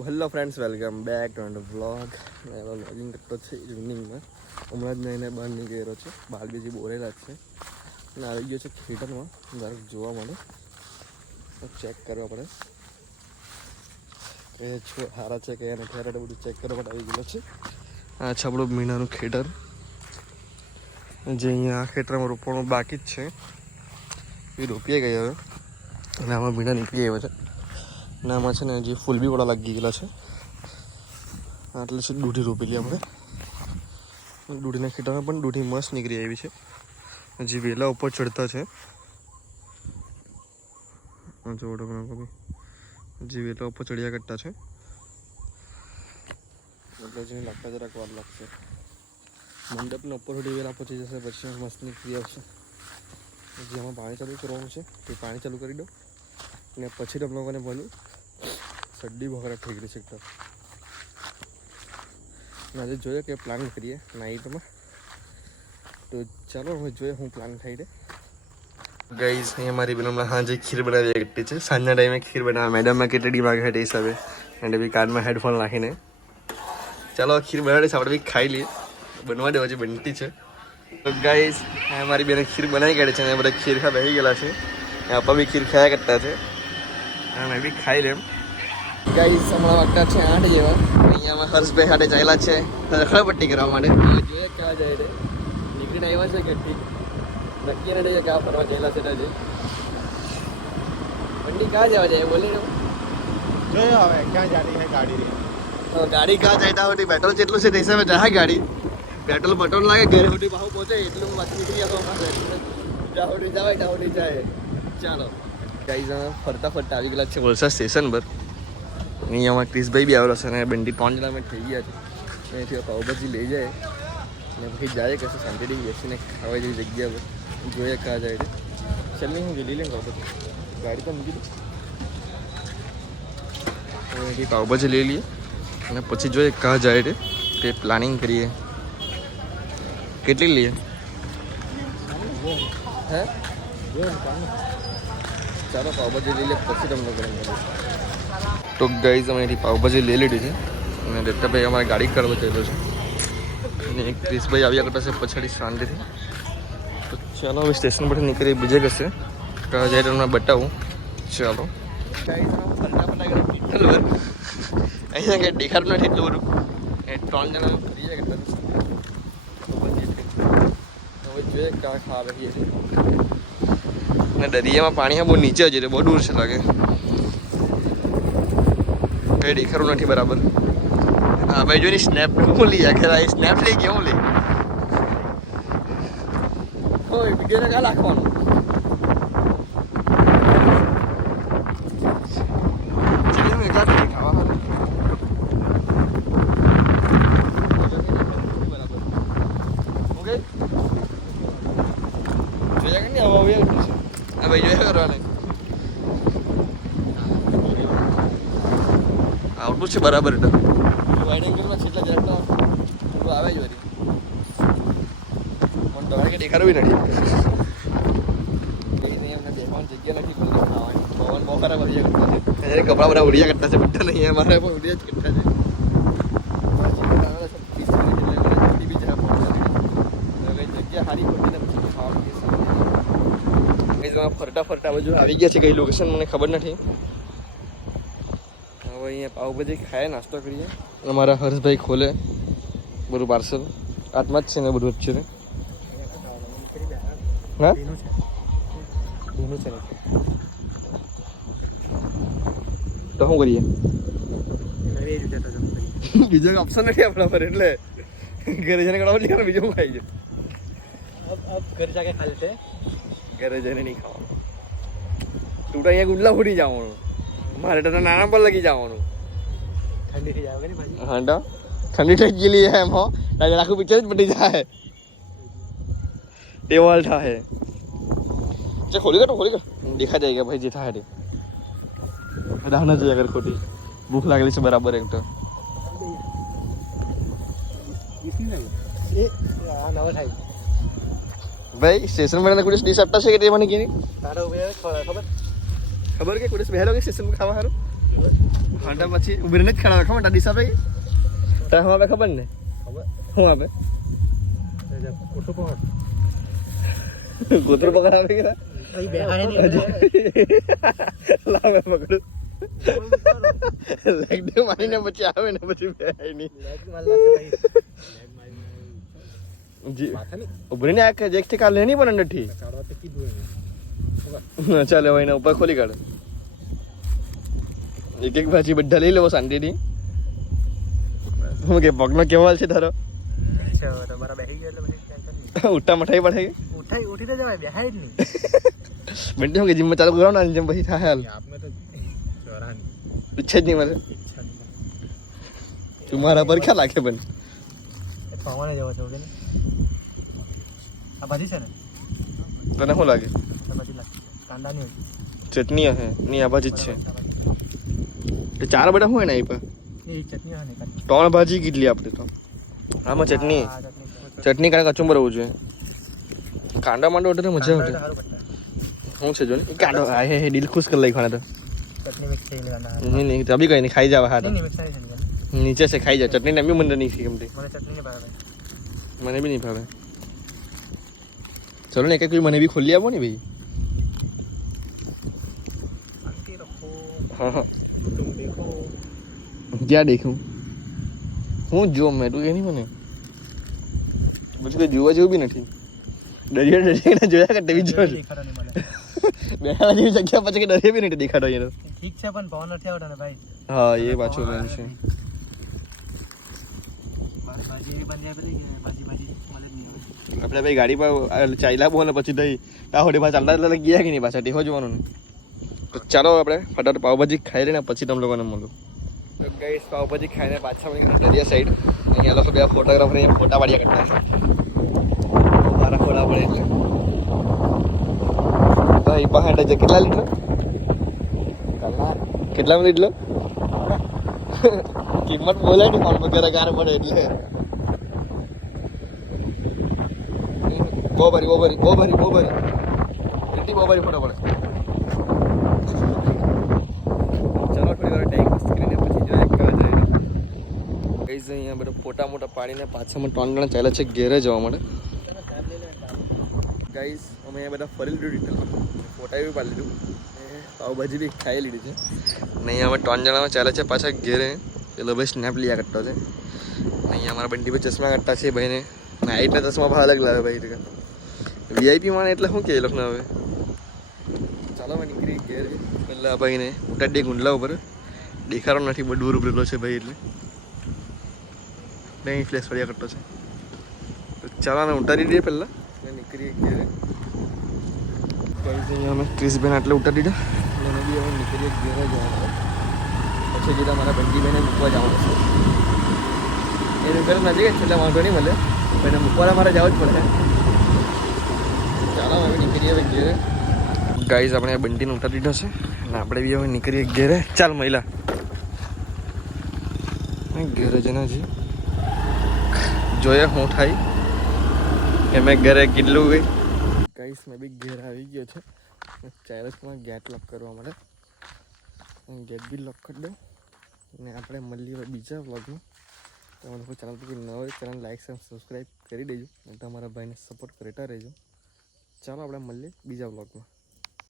Hello friends, welcome back to another vlog. મેં vlogging કરતો છે ઇવનિંગમાં. હમણાં જ નહીં બહાર નીકળી ગયો છે. બાલ બીજી બોરેલા જ છે અને આવી ગયો છે ખેતરમાં જરાક જોવા માટે. ચેક કરવા પડે કે છો સારા છે કે નથી સારા, બધું ચેક કરવા માટે આવી ગયેલો છે. આ છે આપણું મીણાનું ખેતર, જે અહીંયા આ ખેતરમાં રોપવાનું બાકી જ છે. એ રોપી ગઈ હવે અને આમાં મીણા નીકળી આવ્યો છે. અને આમાં છે ને હજી ફૂલ બી વડા લાગી ગયેલા છે. આટલે છે દૂધી રોપેલી આપણે. દૂધીના ખેતરમાં પણ દૂધી મસ્ત નીકળી આવી છે. હજી વેલા ઉપર ચડતા છે. હજી વેલા ઉપર ચડ્યા કરતા છે એટલે જેને લાગતા જરાક વાર લાગશે. મંડપના ઉપર સુધી વેલા પહોંચી જશે પછી મસ્ત નીકળી આવશે. જેમાં પાણી ચાલુ કરવાનું છે તે પાણી ચાલુ કરી દો અને પછી તમને લોકોને બોલું સડ્ડી વગેરે થઈ ગઈ છે એકદમ. આજે જોઈએ કે પ્લાન કરીએ નાઇટમાં, તો ચાલો હવે જોઈએ હું પ્લાન થઈ દે. ગાઈઝ અહીંયા મારી બેન હમણાં હાજે ખીર બનાવી એકટી છે. સાંજના ટાઈમે ખીર બનાવવા મેડમમાં કેટલી ડી વાગે તે હિસાબે અને બી કાનમાં હેડફોન નાખીને ચાલો ખીર બનાવી દઈશ, આપણે બી ખાઈ લઈએ. બનવા દેવા છે, બનતી છે. તો ગાઈઝ અહીંયા મારી બેને ખીર બનાવી કાઢી છે અને બધા ખીર ખા બેસી ગયેલા છે. આપણા બી ખીર ખાયા કરતા છે અને મેં બી ખાઈ લેમ. ગાઈઝ હમણાં વાગતા છે 8 જેવા. અહીંયામાં હર્ષભાઈ હાટે ચાલ્યા છે રખડાપટ્ટી કરવા માટે. જોઈએ ક્યાં જાય રે, નીકળીને આવ્યા છે કે ઠીક નક્કી ને ક્યાં ફરવા ગયેલા છે આજે. બંડી ક્યાં જવા જાય બોલી જોયો હવે ક્યાં જાતી હે ગાડી. ગાડી ક્યાં જાય હોતી પેટ્રોલ જેટલું છે તે હિસાબે જાય ગાડી. પેટ્રોલ પેટ્રોલ લાગે ઘરે હોતી બહુ પહોંચે એટલું બાકી નીકળી જાહોટી જવાય ટાહોટી જાય. ચાલો ગાઈઝ ફરતા ફરતા આવી ગયેલા છે વલસાડ સ્ટેશન પર. અહીંયામાં ક્રિશભાઈ બી આવેલો છે અને બંડી 3 જણા મેં થઈ ગયા છે. અહીંથી પાવભાજી લઈ જાય અને પછી જાય કશે શાંતિથી બેસીને ખાવા જેવી જગ્યા પર. જોઈએ ક્યાં જાય છે. ચાલ નહીં હું લઈ લઉં પાવભાજી, ગાડી તો મૂકી દઉં. અહીંથી પાવભાજી લઈ લઈએ અને પછી જોઈએ ક્યાં જાય છે તે પ્લાનિંગ કરીએ. કેટલી લઈએ હે? ચાલો પાવભાજી લઈ લે પછી તમને ગરમ કરું. તો ગાઈઝ અમે અહીંથી પાવભાજી લઈ લીધી છે અને દત્તાભાઈ અમારે ગાડી કરવા ચાલ્યો છે અને એક ક્રિશભાઈ આવ્યા કરતા છે પછાડી શાંતિથી. તો ચાલો હવે સ્ટેશન પરથી નીકળી બીજે કશે ક્યાં જાય તમને બતાવું. ચાલો અહીંયા કંઈ દેખાડું નથી એટલું બધું. એ 3 જણા ફરી જાય કરતા હવે જોઈએ ક્યાં ખાવા રહીએ છીએ. અને દરિયામાં પાણી બહુ નીચે જ બહુ દૂર છે લાગે, કઈ દેખાડું નથી બરાબર. હા ભાઈ જોઈ સ્નેપ હું લઈ આખેર સ્નેપ લઈ ગયા હું લઈ હોય વિડીયોને ક્યાં રાખવાનું. ભાઈ જોયા કરવાને આવડું છે બરાબર. એટલે વાઇડ એંગલમાં છે એટલે જરાક તો આવે જ વળી પણ તમારે કંઈ દેખાડું બી નથી. કોઈ નહીં, એમને દેખાવાની જગ્યા નથી કોઈ ખાવાની. પવન બહુ ખરાબ ઉડિયા કરતા છે. કપડા બધા ઉડિયા કરતા છે બધા નહીં, અમારે પણ ઉડિયા જ કરતા છે. જગ્યા સારી ખોટી પછી ખાવા ફરતા ફરતા બાજુ આવી ગયા છે. કઈ લોકેશન મને ખબર નથી. હવે અહીંયા પાવભાજી ખાય નાસ્તો કરીએ. અમારા હર્ષભાઈ ખોલે બધું પાર્સલ. આટમાં જ છે ને બધું જ છે. હા તો શું કરીએ, બીજો ઓપ્શન નથી આપણા પર એટલે ઘરે જઈને કડાવ લેવાનું, બીજું ખાઈ જાય. ઘરે જાકે ખા લેતે, ઘરે જઈને નહીં ખાવાનું. તું તો અહીંયા ગુડલા ફૂટી જવાનું, મારે તો નાના પર લગી જવાનું. ઠંડી થઈ જાય ને ભાઈ. હા તો ઠંડી થઈ ગયેલી એમ હો, આખું પિક્ચર જ બની જાય ટેવલ થાય. જે ખોલી કર દેખા જાય ભાઈ જે થાય તે રાહ ના જોઈએ. અગર ખોટી ભૂખ લાગેલી છે બરાબર એક તો ભાઈ સ્ટેશન પર કોઈ ડીશ આપતા છે કે તે મને કે નહીં ખબર ખબર કે કોઈ બેહેલો કે સ્ટેશન પર ખાવા સારું ફાટા પછી ઉભરીને જ ખાવા ખબર દાદી સાહેબ તારે હું આપે ખબર ને ખબર હું આપે ઓછો પહોંચ ગોત્ર પકડ આવે કે અહીં બેહાય નહીં લાવે પકડ લેગ દે મારીને પછી આવે ને પછી બેહાય નહીં જી ઉભરીને આ કે જેક થી કાલે નહીં પણ અંદરથી કાઢવા તો કીધું ચાલે હવે એના ઉપર ખોલી કાઢે એક એક ભાજી બધા લઈ લેવો શાંતિથી હું કે પગનો કેવો હાલ છે તારો તમારા બેસી ગયો એટલે પછી ટેન્શન નહીં ઉઠા મઠાઈ પડે ઉઠી તો જવાય બેહાય જ નહીં બેન હું કે જીમમાં ચાલુ કરો ને જેમ પછી થાય હાલ આપને તો ચોરાની ઈચ્છા જ નહીં મને ઈચ્છા નહીં તું મારા પર ક્યાં લાગે પણ પાવાને જવો છે ઓકે ને આ ભાજી છે ને તને શું લાગે તો પછી લાગે કાંદા નહીં ચટણી હે નહીં આ ભાજી જ છે તો ચાર બધા હોય ને એ પર એ ચટણી હોય ને કાંદી ત્રણ ભાજી કેટલી આપણે તો આમાં ચટણી ચટણી કાંઈ કચુંબર હોવું જોઈએ કાંડા માંડો એટલે તો મજા આવતી શું છે જો ને કાંડો હા હે દિલ ખુશ કરી લઈ ખાના તો ચટણી મિક્સ થઈને કાંદા નહીં નહીં તબી કઈ નહીં ખાઈ જાવ હા નહીં મિક્સ થઈ છે નીચે છે ખાઈ જાવ ચટણી ને બી મને નહીં ગમતી મને ચટણી નહીં ભાવે મને બી નહીં ભાવે ચલો ને એક મને બી ખોલી આપો ને ભાઈ શાંતિ રખો હા હા तुम देखो ક્યાં દેખું હું જો મેં તું કે નહીં મને પછી કોઈ જોવા જેવું બી નથી દરિયા દરિયા જોયા કરતા બી જોવા દેખાડો નહીં મને બેહવા જેવી જગ્યા પછી કે દરિયા બી નથી દેખાડો એનો ઠીક છે પણ પવન નથી આવતો ને ભાઈ હા એ પાછું મેન છે ભાજી એવી બની આપેલી કે ભાજી મળે જ નહીં હવે આપણે ભાઈ ગાડી પર ચાલ્યા બહુ ને પછી થઈ આ હોડી પાસે ચાલતા ચાલતા ગયા કે નહીં પાછા તેહો જોવાનું ને તો ચાલો આપણે ફટાફટ પાવભાજી ખાઈ લઈને પછી તમે લોકોને મળું તો ગાઈસ પાવભાજી ખાઈને પાછા વળી દરિયા સાઈડ અહીંયા લોકો બે ફોટોગ્રાફર અહીંયા ફોટા પાડ્યા કરતા મારા ફોટા પડે એટલે તો એ પાસે છે કેટલા લીટર કેટલા લીટર કિંમત બોલાય ને ફોન વગેરે ગારે પડે એટલે બહુ ભારી એટલી બહુ ભારી ફોટો પડે ચાલો થોડી વાર ટાઈમ પાસ કરીને પછી જોઈએ ક્યાં જાય ગાઈઝ અહીંયા બધા ફોટા મોટા પાડીને પાછામાં 3 જણા ચાલે છે ઘેરે જવા માટે ગાઈઝ અમે અહીંયા બધા ફરી લીધું ડિટેલમાં ફોટા બી પાડી લીધું પાવભાજી બી ખાઈ લીધી છે ને અહીંયા અમે 3 જણામાં ચાલે છે પાછા ઘેરે પેલો ભાઈ સ્નેપ લીયા કરતો છે અહીંયા અમારા બંડી પર ચશ્મા કાઢતા છે ભાઈને નાઇટના ચશ્મા ભાવ અલગ લાવે ભાઈ વીઆઈપી માં એટલે શું કે એ લોકોને હવે ચાલો મેં નીકળી ઘેર પહેલાં ભાઈને ઉતારી દે ગુંડલા ઉપર દેખાડો નથી બહુ દૂર ઉભરેલો છે ભાઈ એટલે નહીં ફ્લેશ ફર્યા કરતો છે તો ચાલો ને ઉતારી દઈએ પહેલાં મેં નીકળીએ ઘેરે અહીંયા અમે ક્રિસબેન આટલે ઉતારી દીધા અને બી અમે નીકળીએ ઘેરે જવાનું પછી જીતા મારા બંડીબેને મૂકવા જવાનું છે એનું ઘર નજીક જ છે એટલે વાંધો નહીં મળે પણ મૂકવાના મારે જવું જ પડે ચાલો હવે નીકળીએ હવે ઘેરે ગાઈઝ આપણે બંટીને ઉતારી દીધો છે અને આપણે બી હવે નીકળીએ ઘેરે ચાલ મહિલા ઘેરે જઈને જી જોઈએ શું થાય કે મેં ઘરે કેટલું ગઈ ગાઈઝ મેં બી ઘેર આવી ગયો છે ચાઇલ્ડમાં ગેટ લોક કરવા માટે ગેટ બી લોક કરી દઉં અને આપણે મળીએ બીજા વ્લોગમાં તમે લોકો ચેનલ પર ન હોય ચેનલ લાઈક અને સબસ્ક્રાઈબ કરી દેજો અને તમારા ભાઈને સપોર્ટ કરતા રહેજો ચાલો આપણે મળીએ બીજા વ્લોગમાં